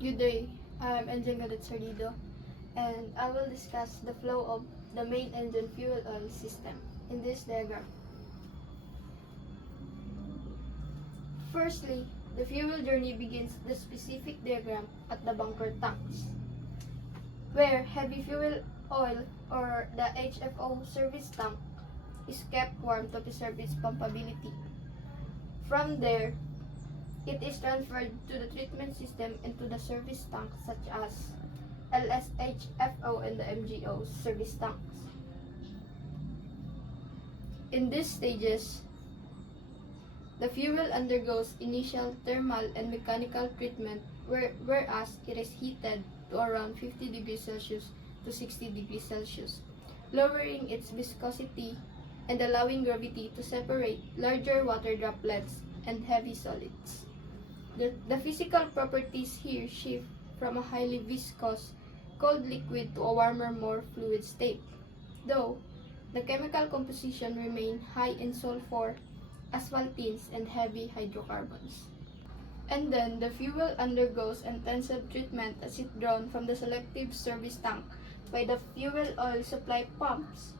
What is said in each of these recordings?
Good day, I'm Engine Galit Sardido, and I will discuss the flow of the main engine fuel oil system in this diagram. Firstly, the fuel journey begins the specific diagram at the bunker tanks, where heavy fuel oil or the HFO service tank is kept warm to preserve its pumpability. From there, it is transferred to the treatment system and to the service tanks such as LSHFO and the MGO service tanks. In these stages, the fuel undergoes initial thermal and mechanical treatment whereas it is heated to around 50 degrees Celsius to 60 degrees Celsius, lowering its viscosity and allowing gravity to separate larger water droplets and heavy solids. The physical properties here shift from a highly viscous, cold liquid to a warmer, more fluid state, though the chemical composition remains high in sulfur, asphaltenes, and heavy hydrocarbons. And then the fuel undergoes intensive treatment as it drawn from the selective service tank by the fuel oil supply pumps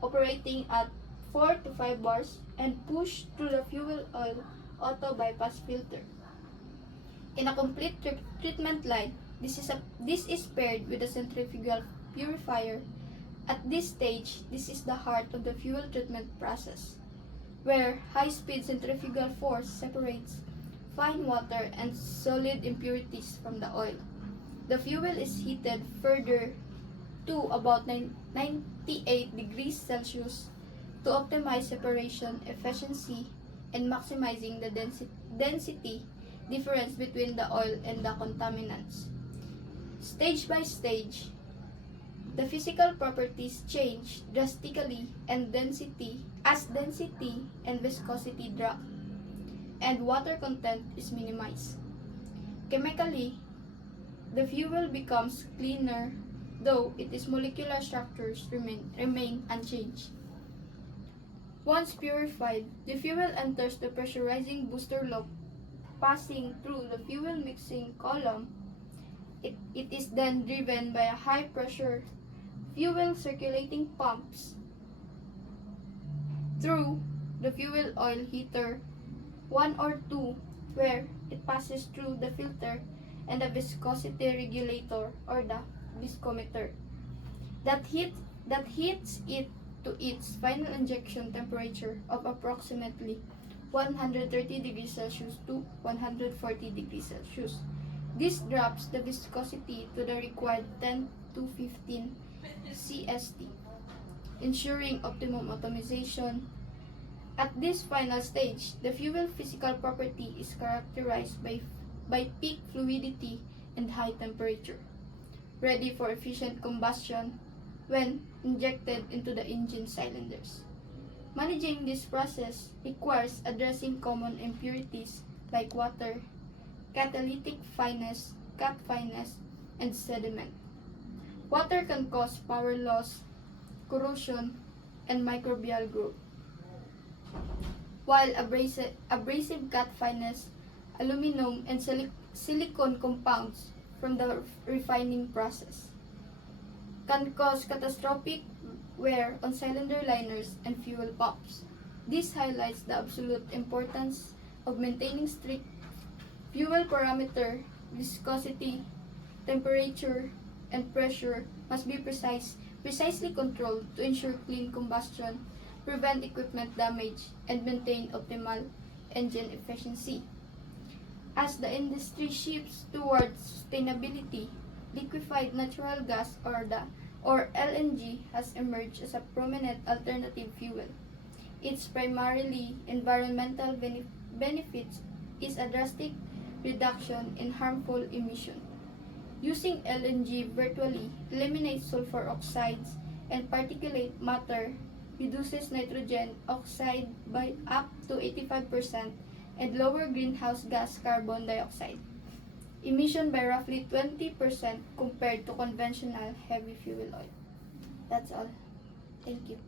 operating at 4 to 5 bars and pushed through the fuel oil auto bypass filter. In a complete treatment line, this is paired with a centrifugal purifier. At this stage, this is the heart of the fuel treatment process, where high-speed centrifugal force separates fine water and solid impurities from the oil. The fuel is heated further to about 98 degrees Celsius to optimize separation efficiency and maximizing the density difference between the oil and the contaminants. Stage by stage, the physical properties change drastically and density and viscosity drop, and water content is minimized. Chemically, the fuel becomes cleaner, though its molecular structures remain unchanged. Once purified, the fuel enters the pressurizing booster loop. Passing through the fuel mixing column, it is then driven by a high-pressure fuel circulating pumps through the fuel oil heater 1 or 2, where it passes through the filter and the viscosity regulator or the viscometer that heats it to its final injection temperature of approximately 130 degrees Celsius to 140 degrees Celsius. This drops the viscosity to the required 10 to 15 CST, ensuring optimum atomization. At this final stage, the fuel physical property is characterized by peak fluidity and high temperature, ready for efficient combustion when injected into the engine cylinders. Managing this process requires addressing common impurities like water, catalytic fineness, cut fineness, and sediment. Water can cause power loss, corrosion, and microbial growth, while abrasive cut fineness, aluminum, and silicone compounds from the refining process can cause catastrophic wear on cylinder liners and fuel pumps. This highlights the absolute importance of maintaining strict fuel parameter, viscosity, temperature, and pressure must be precisely controlled to ensure clean combustion, prevent equipment damage, and maintain optimal engine efficiency. As the industry shifts towards sustainability, liquefied natural gas or LNG has emerged as a prominent alternative fuel. Its primarily environmental benefits is a drastic reduction in harmful emission. Using LNG virtually eliminates sulfur oxides and particulate matter, reduces nitrogen oxide by up to 85%, and lower greenhouse gas carbon dioxide emission by roughly 20% compared to conventional heavy fuel oil. That's all. Thank you.